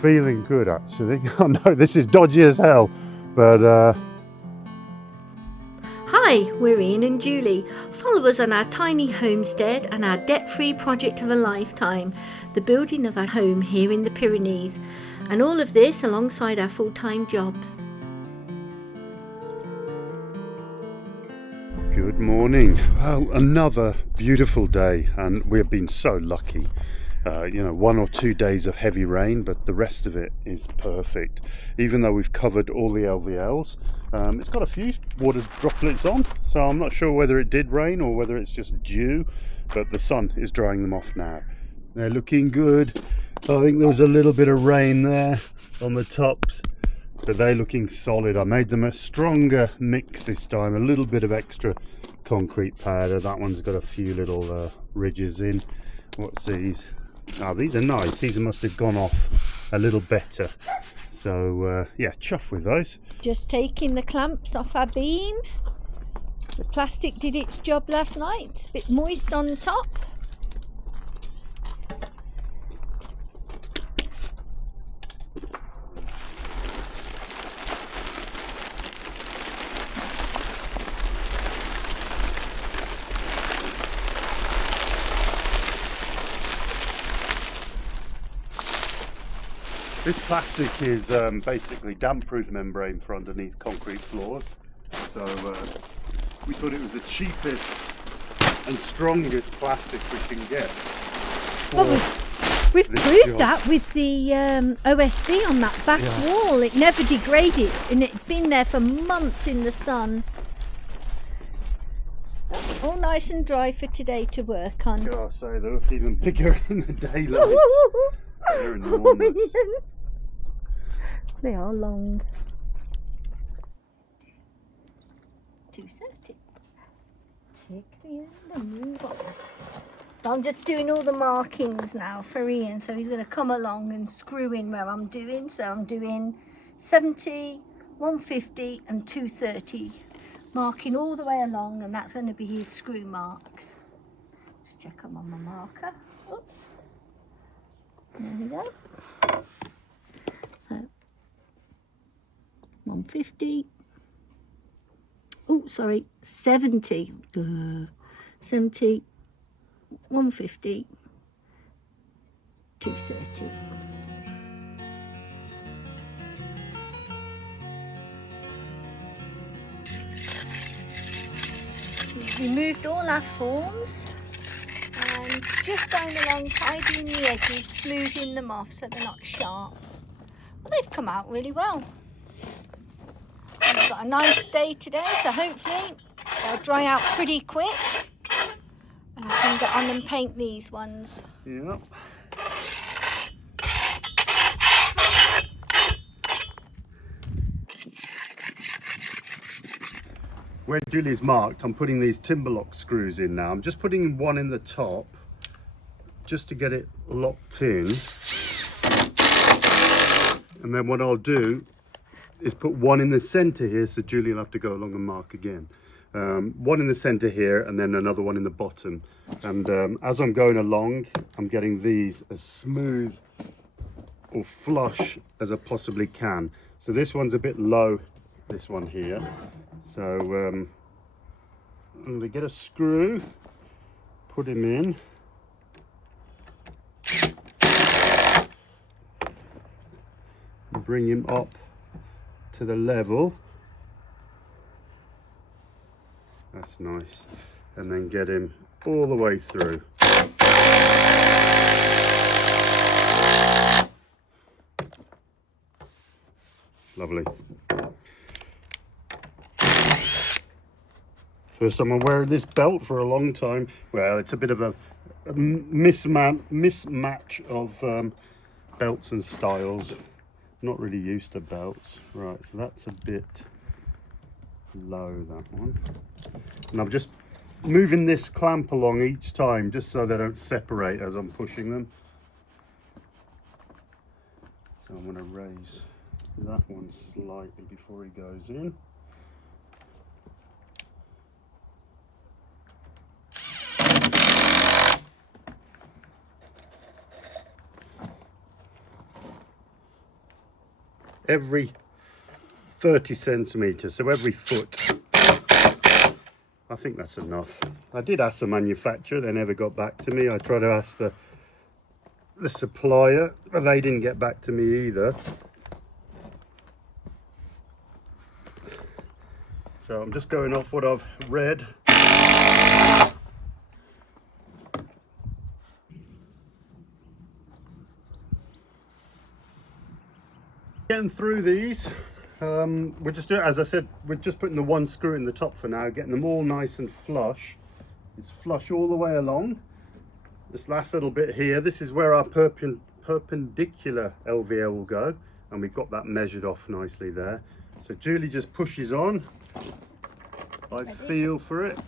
feeling good actually. I know this is dodgy as hell, but Hi, we're Ian and Julie. Follow us on our tiny homestead and our debt-free project of a lifetime, the building of our home here in the Pyrenees, and all of this alongside our full-time jobs. good morning. Well, another beautiful day, and we've been so lucky. 1 or 2 days of heavy rain, but the rest of it is perfect. Even though we've covered all the LVLs, it's got a few water droplets on, so I'm not sure whether it did rain or whether it's just dew, but the sun is drying them off now. They're looking good. I think there was a little bit of rain there on the tops, but they're looking solid. I made them a stronger mix this time, a little bit of extra concrete powder. That one's got a few little ridges in. What's these? Oh, these are nice. These must have gone off a little better. So yeah, chuff with those. Just taking the clamps off our beam. The plastic did its job last night. It's a bit moist on the top. This plastic is basically damp-proof membrane for underneath concrete floors. So we thought it was the cheapest and strongest plastic we can get. Well, we've proved that with the OSB on that back wall. It never degraded, and it's been there for months in the sun. All nice and dry for today to work on. Gotta say, they look even bigger in the daylight. They're enormous. They are long. 230. Take the end and move on. I'm just doing all the markings now for Ian, so he's going to come along and screw in where I'm doing. So I'm doing 70, 150 and 230. Marking all the way along, and that's going to be his screw marks. Just check them on my marker. Oops. There we go. 150. Oh, sorry, 70. 70, 150, 230. We moved all our forms and just going along tidying the edges, smoothing them off so they're not sharp. Well, they've come out really well. And we've got a nice day today, so hopefully they'll dry out pretty quick and I can get on and paint these ones. Yeah. Where Julie's marked, I'm putting these timber lock screws in now. I'm just putting one in the top just to get it locked in. And then what I'll do is put one in the center here, so Julie will have to go along and mark again. One in the center here and then another one in the bottom. And as I'm going along, I'm getting these as smooth or flush as I possibly can. So this one's a bit low, this one here. So I'm going to get a screw, put him in. And bring him up to the level. That's nice. And then get him all the way through. Lovely. First time I'm wearing this belt for a long time. Well, it's a bit of a mismatch of belts and styles. Not really used to belts. Right, so that's a bit low, that one. And I'm just moving this clamp along each time just so they don't separate as I'm pushing them. So I'm going to raise that one slightly before he goes in. every 30 centimeters, so every foot. I think that's enough. I did ask the manufacturer, they never got back to me. I tried to ask the supplier, but they didn't get back to me either. So I'm just going off what I've read. Getting through these, we're just doing, as I said, we're just putting the one screw in the top for now, getting them all nice and flush. It's flush all the way along. This last little bit here, this is where our perpendicular LVL will go, and we've got that measured off nicely there. So Julie just pushes on. I feel for it.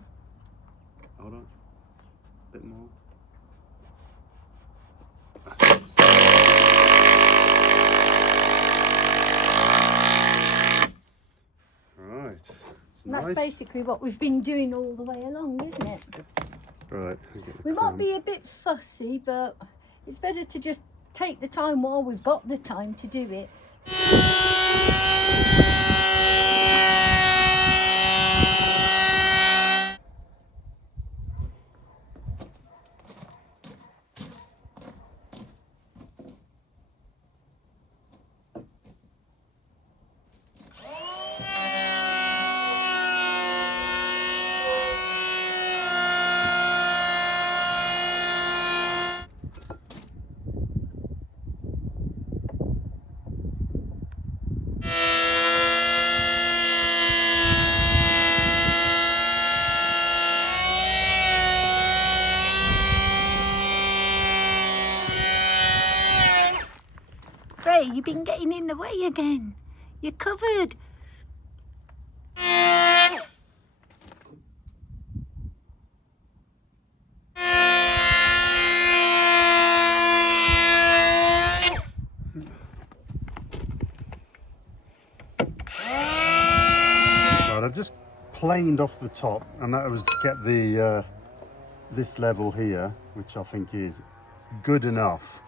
Hold on, a bit more. Right. And that's basically what we've been doing all the way along, isn't it? Right. We might be a bit fussy, but it's better to just take the time while we've got the time to do it. Ray, you've been getting in the way again. You're covered. Right, I've just planed off the top, and that was to get the this level here, which I think is good enough.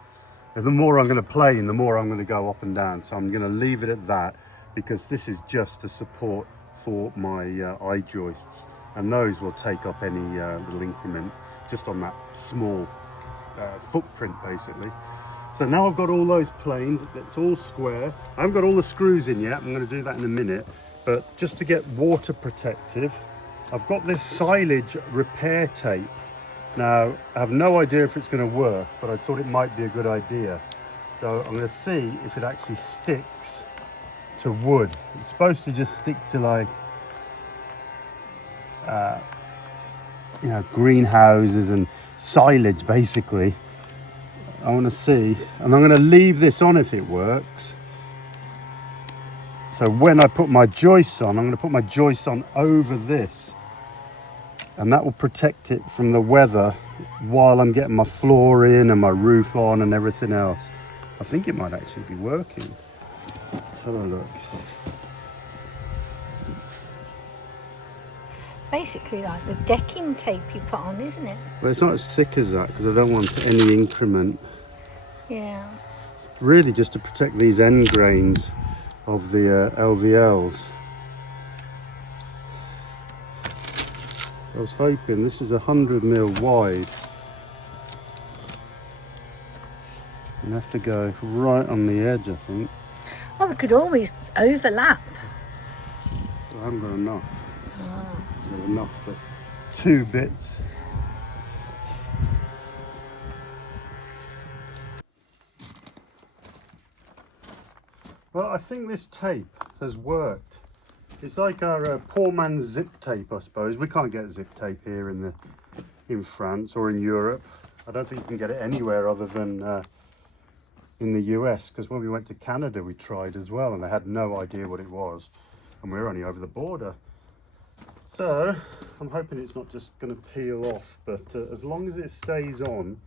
And the more I'm going to plane, the more I'm going to go up and down. So I'm going to leave it at that, because this is just the support for my eye joists, and those will take up any little increment just on that small footprint basically. So now I've got all those planed, it's all square. I haven't got all the screws in yet, I'm going to do that in a minute. But just to get water protective, I've got this silage repair tape. Now, I have no idea if it's going to work, but I thought it might be a good idea. So I'm going to see if it actually sticks to wood. It's supposed to just stick to like, you know, greenhouses and silage basically. I want to see, and I'm going to leave this on if it works. So when I put my joists on, I'm going to put my joists on over this, and that will protect it from the weather while I'm getting my floor in and my roof on and everything else. I think it might actually be working. Let's have a look. Basically like the decking tape you put on, isn't it? Well, it's not as thick as that because I don't want any increment. Yeah. It's really just to protect these end grains of the LVLs. I was hoping, this is 100mm wide. You have to go right on the edge, I think. Well, we could always overlap. I haven't got enough. I've got enough for 2 bits. Well, I think this tape has worked. It's like our poor man's zip tape, I suppose. We can't get zip tape here in France or in Europe. I don't think you can get it anywhere other than in the US, because when we went to Canada we tried as well and they had no idea what it was, and we were only over the border. So I'm hoping it's not just going to peel off, but as long as it stays on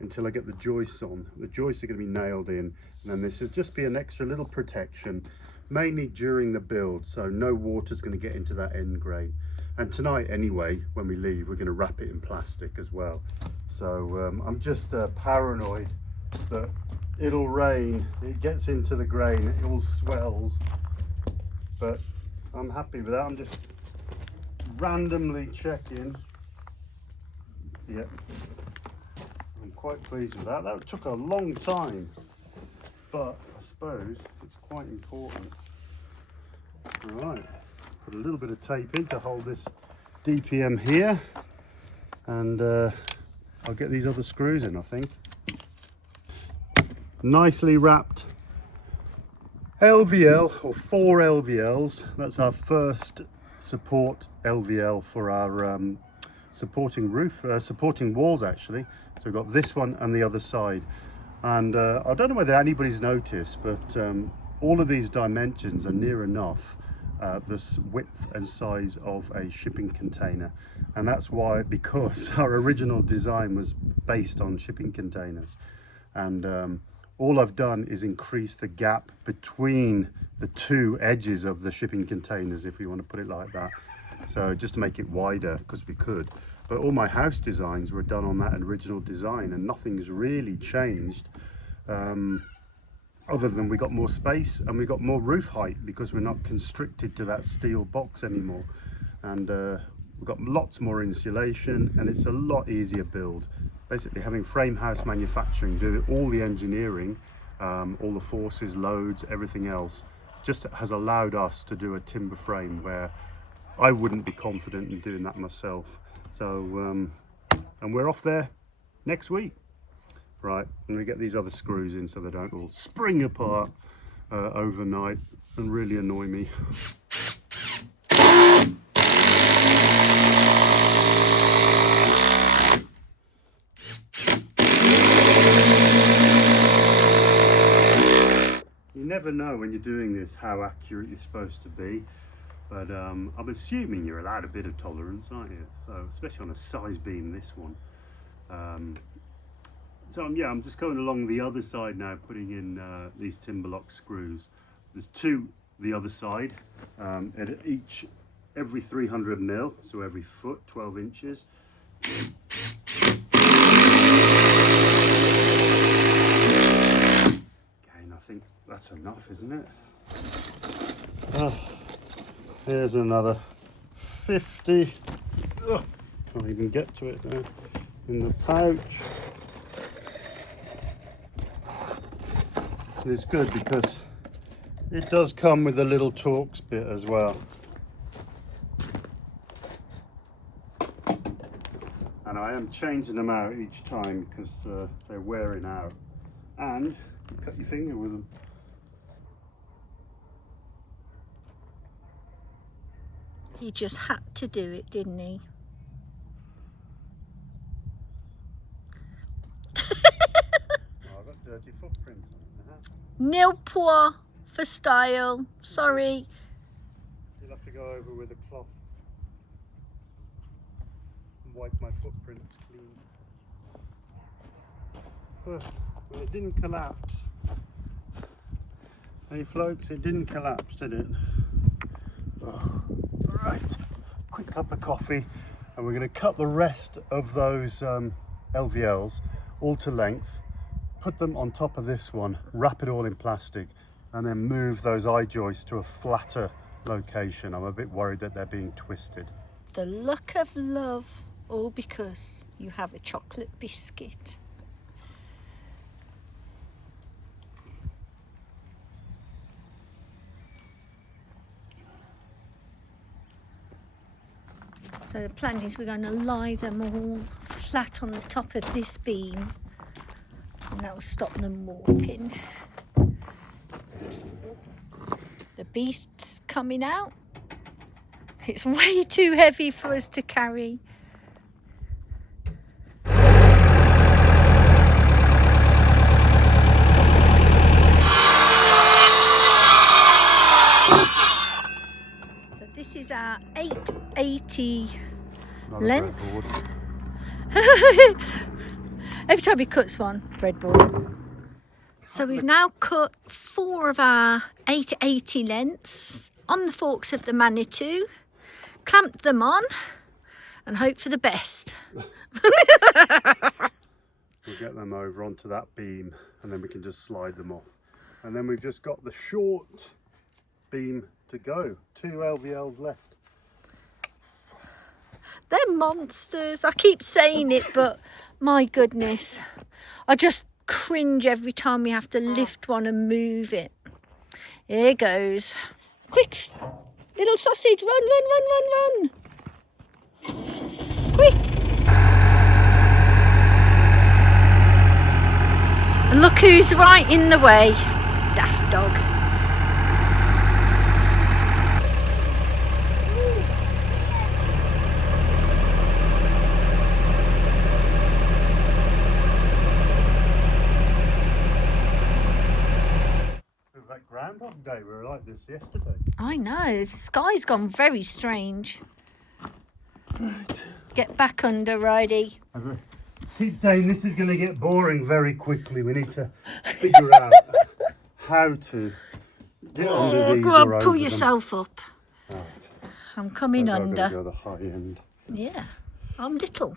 until I get the joists on. The joists are going to be nailed in, and then this will just be an extra little protection, mainly during the build, so no water's going to get into that end grain. And tonight anyway, when we leave, we're going to wrap it in plastic as well. So I'm just paranoid that it'll rain, it gets into the grain, it all swells. But I'm happy with that. I'm just randomly checking. Yep, I'm quite pleased with that. That took a long time, but I suppose it's quite important. Right, put a little bit of tape in to hold this DPM here, and I'll get these other screws in, I think. Nicely wrapped LVL, or 4 LVLs. That's our first support LVL for our supporting roof, supporting walls actually. So we've got this one and the other side. And I don't know whether anybody's noticed, but all of these dimensions are near enough the width and size of a shipping container. And that's why, because our original design was based on shipping containers. And all I've done is increase the gap between the two edges of the shipping containers, if we want to put it like that. So just to make it wider, because we could. But all my house designs were done on that original design, and nothing's really changed other than we got more space and we got more roof height, because we're not constricted to that steel box anymore. And we've got lots more insulation, and it's a lot easier build. Basically having frame house manufacturing do all the engineering, all the forces, loads, everything else, just has allowed us to do a timber frame where I wouldn't be confident in doing that myself. So and we're off there next week. Right, and we get these other screws in so they don't all spring apart overnight and really annoy me. You never know when you're doing this how accurate you're supposed to be, but I'm assuming you're allowed a bit of tolerance, aren't you? So, especially on a size beam, this one. So yeah, I'm just going along the other side now, putting in these timber lock screws. There's 2 the other side, at each every 300 mil, so every foot, 12 inches. Again, I think that's enough, isn't it? Oh, here's another 50. Oh, can't even get to it now. In the pouch. And it's good because it does come with a little Torx bit as well. And I am changing them out each time because they're wearing out. And you cut your finger with them. He just had to do it, didn't he? Oh, I've got dirty footprints on it now. Nil pois for style. Sorry. You'll have to go over with a cloth and wipe my footprints clean. Well, it didn't collapse. Hey folks, it didn't collapse, did it? Oh. Right, quick cup of coffee, and we're going to cut the rest of those LVLs all to length, put them on top of this one, wrap it all in plastic, and then move those eye joists to a flatter location. I'm a bit worried that they're being twisted. The luck of love, all because you have a chocolate biscuit. So the plan is we're going to lie them all flat on the top of this beam, and that will stop them warping. The beast's coming out. It's way too heavy for us to carry. So this is our 880 length. Every time he cuts one, breadboard. So we've now cut 4 of our 880 lengths on the forks of the Manitou, clamped them on, and hope for the best. We'll get them over onto that beam and then we can just slide them off. And then we've just got the short beam to go. 2 LVLs left. They're monsters. I keep saying it, but my goodness. I just cringe every time we have to lift one and move it. Here goes. Quick, little sausage, run, run, run, run, run. Quick. And look who's right in the way. Daft dog. Like Groundhog Day, we were like this yesterday. I know, the sky's gone very strange. Right. Get back under, Ridey. As I keep saying, this is going to get boring very quickly. We need to figure out how to get under these. Go or on, pull over yourself up. Right. I'm coming I'm under. going to go the high end. Yeah, I'm little.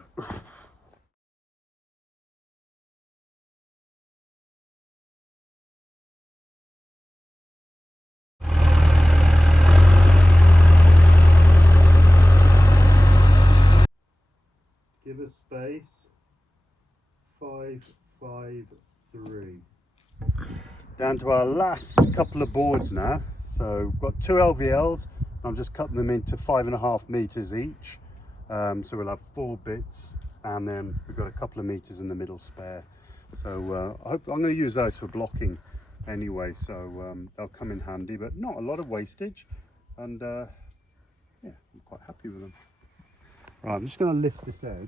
Give us space. 5, 5, 3. Down to our last couple of boards now. So we've got 2 LVLs. I'm just cutting them into 5.5 meters each. So we'll have 4 bits, and then we've got a couple of meters in the middle spare. So I'm going to use those for blocking anyway. So they'll come in handy, but not a lot of wastage. And yeah, I'm quite happy with them. Right, I'm just going to lift this edge.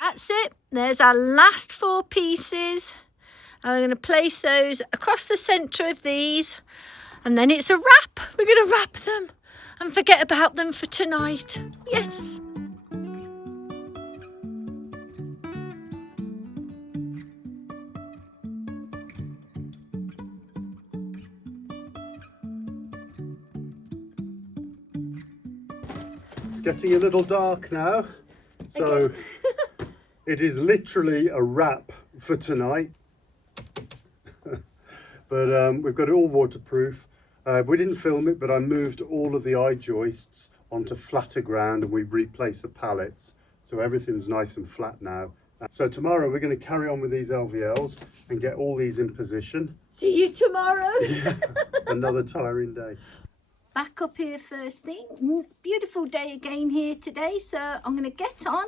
That's it. There's our last 4 pieces. And we're going to place those across the centre of these. And then it's a wrap. We're going to wrap them and forget about them for tonight. Yes. It's getting a little dark now, so it is literally a wrap for tonight. But we've got it all waterproof. We didn't film it, but I moved all of the eye joists onto flatter ground and we've replaced the pallets, so everything's nice and flat now. So tomorrow we're going to carry on with these LVLs and get all these in position. See you tomorrow. Yeah, another tiring day. Back up here first thing. Beautiful day again here today, so I'm going to get on.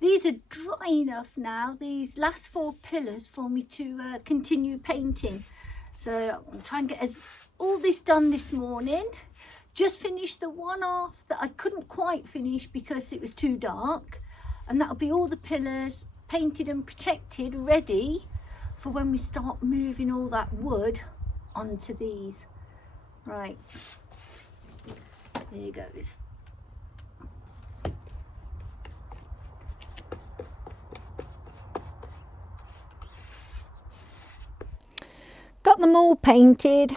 These are dry enough now, these last 4 pillars, for me to continue painting. So I'm trying to get all this done this morning. Just finished the one off that I couldn't quite finish because it was too dark, and that'll be all the pillars painted and protected, ready for when we start moving all that wood onto these. Right. There goes. Got them all painted.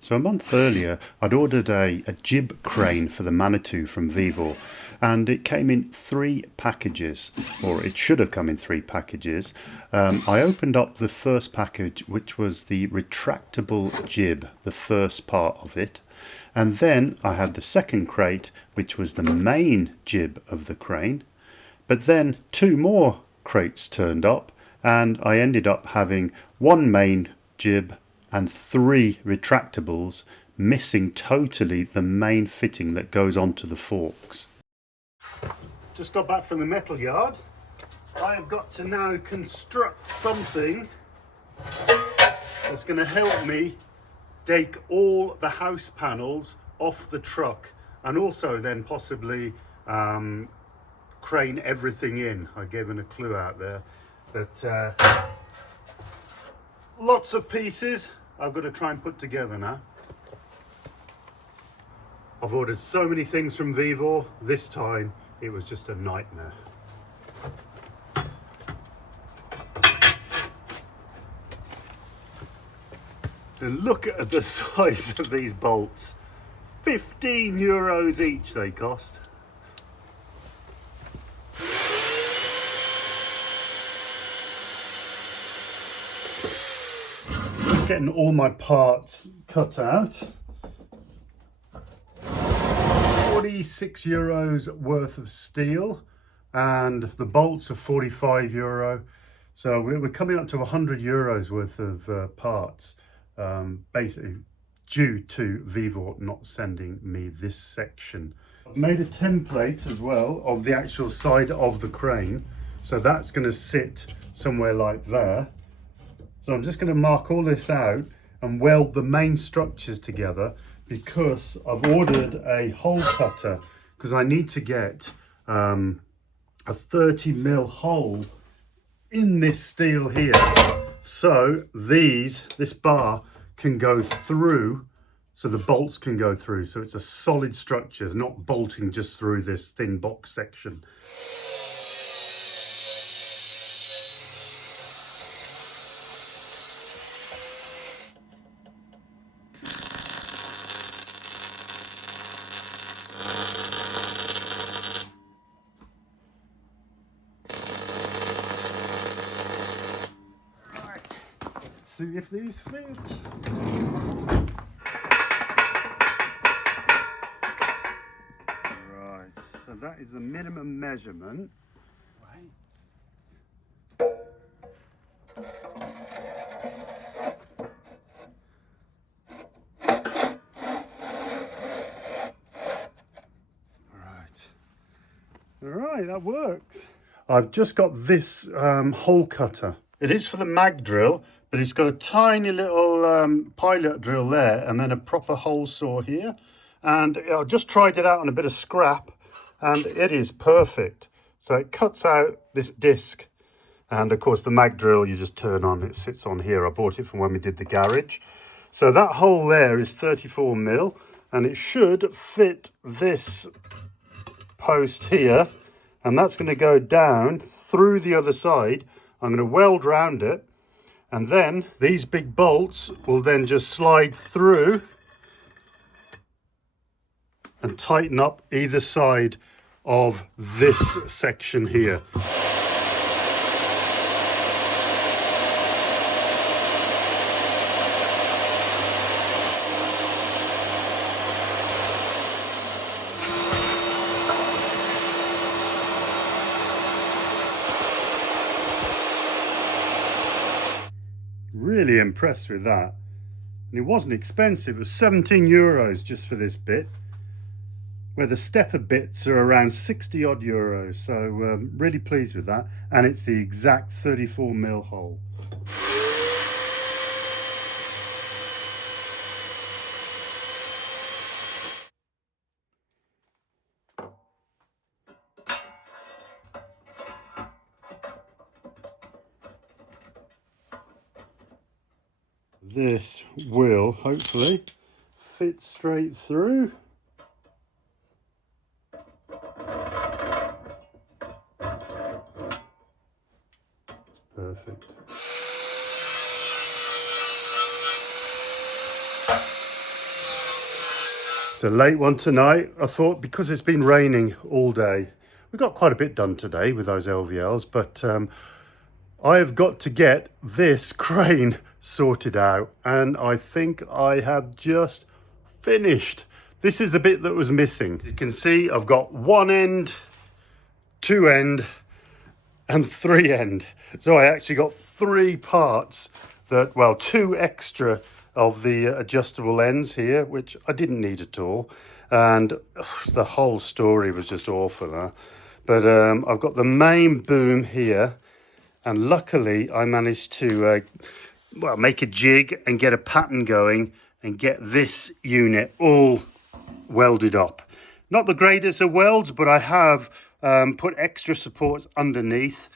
So a month earlier, I'd ordered a jib crane for the Manitou from Vevor, and it came in 3 packages, or it should have come in 3 packages. I opened up the first package, which was the retractable jib, the first part of it, and then I had the second crate, which was the main jib of the crane. But then 2 more crates turned up, and I ended up having 1 main jib and 3 retractables, missing totally the main fitting that goes onto the forks. Just got back from the metal yard. I have got to now construct something that's going to help me take all the house panels off the truck, and also then possibly crane everything in. I gave a clue out there, but lots of pieces I've got to try and put together now. I've ordered so many things from Vevor. This time it was just a nightmare. And look at the size of these bolts. 15 euros each they cost. Just getting all my parts cut out. 46 euros worth of steel, and the bolts are 45 euro. So we're coming up to 100 euros worth of parts, basically due to Vevor not sending me this section. I've made a template as well of the actual side of the crane, so that's going to sit somewhere like there. So I'm just going to mark all this out and weld the main structures together, because I've ordered a hole cutter, because I need to get a 30mm hole in this steel here, so this bar can go through, so the bolts can go through, so it's a solid structure, it's not bolting just through this thin box section. See if these fit. Right, so that is the minimum measurement. All right, that works. I've just got this hole cutter. It is for the mag drill, but it's got a tiny little pilot drill there, and then a proper hole saw here. And I just tried it out on a bit of scrap, and it is perfect. So it cuts out this disc, and of course the mag drill you just turn on, it sits on here. I bought it from when we did the garage. So that hole there is 34mm, and it should fit this post here, and that's going to go down through the other side. I'm going to weld round it, and then these big bolts will then just slide through and tighten up either side of this section here. Really impressed with that. And it wasn't expensive, it was 17 euros just for this bit, where the stepper bits are around 60 odd euros. So really pleased with that, and it's the exact 34mm hole. This will hopefully fit straight through. It's perfect. It's a late one tonight. I thought, because it's been raining all day, we got quite a bit done today with those LVLs, but I have got to get this crane sorted out, and I think I have just finished. This is the bit that was missing. You can see I've got one end, two end, and three end. So I actually got three parts that, well, two extra of the adjustable ends here, which I didn't need at all. And the whole story was just awful, huh? But I've got the main boom here, and luckily I managed to well, make a jig and get a pattern going and get this unit all welded up. Not the greatest of welds, but I have put extra supports underneath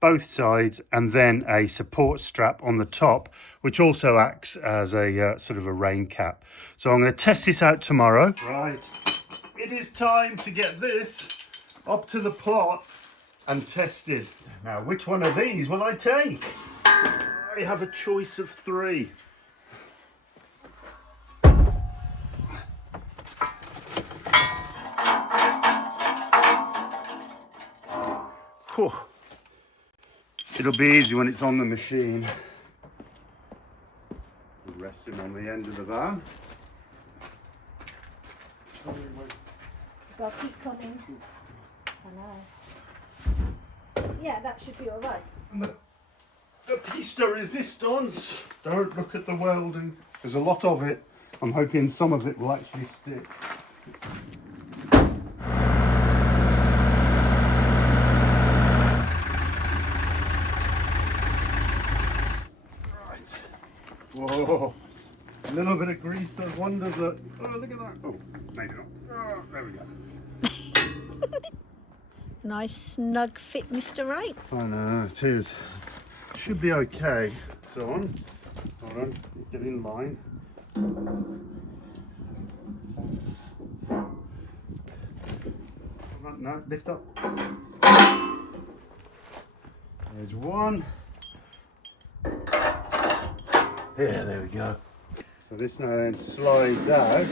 both sides, and then a support strap on the top, which also acts as a sort of a rain cap. So I'm going to test this out tomorrow. Right, it is time to get this up to the plot and tested. Now, which one of these will I take? I have a choice of three. Whew. It'll be easy when it's on the machine. Resting on the end of the van. They'll keep coming. I know. Yeah, that should be alright. The piece de resistance. Don't look at the welding. There's a lot of it. I'm hoping some of it will actually stick. Right. Whoa. A little bit of grease does wonders. Oh, look at that. Oh, maybe not. Oh, there we go. Nice snug fit, Mr. Wright. I know, it is. Should be okay. So on. Hold on, get in line. Come on, no, lift up. There's one. Yeah, there we go. So this now then slides out.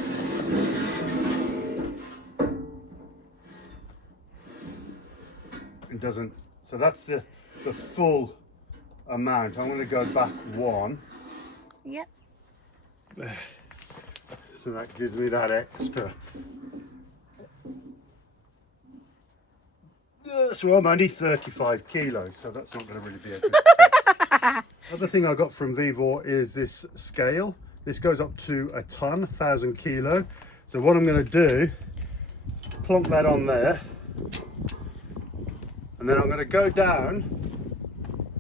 It doesn't, so that's the full amount. I'm going to go back one. Yep. So that gives me that extra. So I'm only 35 kilos, so that's not going to really be a good test. Other thing I got from Vevor is this scale. This goes up to a ton, 1,000 kilo. So what I'm going to do, plonk that on there, and then I'm going to go down.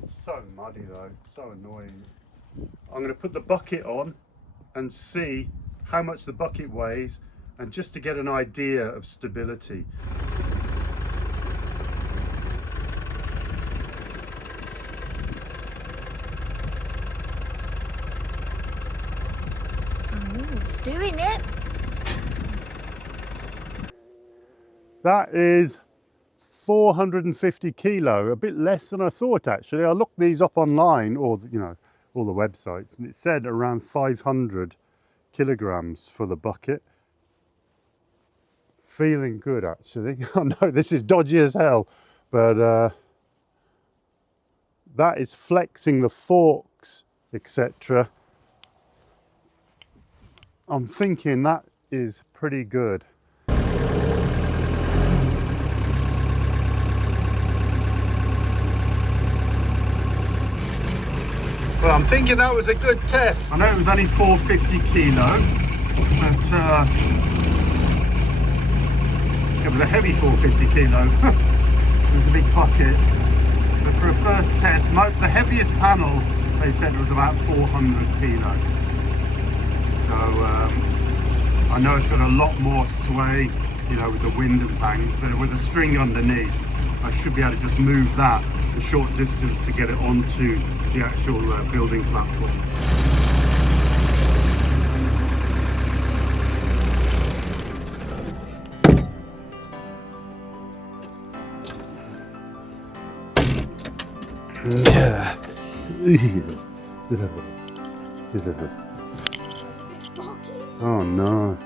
It's so muddy though, it's so annoying. I'm going to put the bucket on and see how much the bucket weighs, and just to get an idea of stability. It's doing it. That is 450 kilo, a bit less than I thought actually. I looked these up online, or you know, all the websites, and it said around 500 kilograms for the bucket. Feeling good actually. I know this is dodgy as hell, but that is flexing the forks, etc. I'm thinking that is pretty good. Well, I'm thinking that was a good test. I know it was only 450 kilo, but it was a heavy 450 kilo. It was a big bucket. But for a first test, the heaviest panel, they said, was about 400 kilo. So I know it's got a lot more sway, you know, with the wind and things, but with a string underneath, I should be able to just move that a short distance to get it onto the actual building platform. Oh no.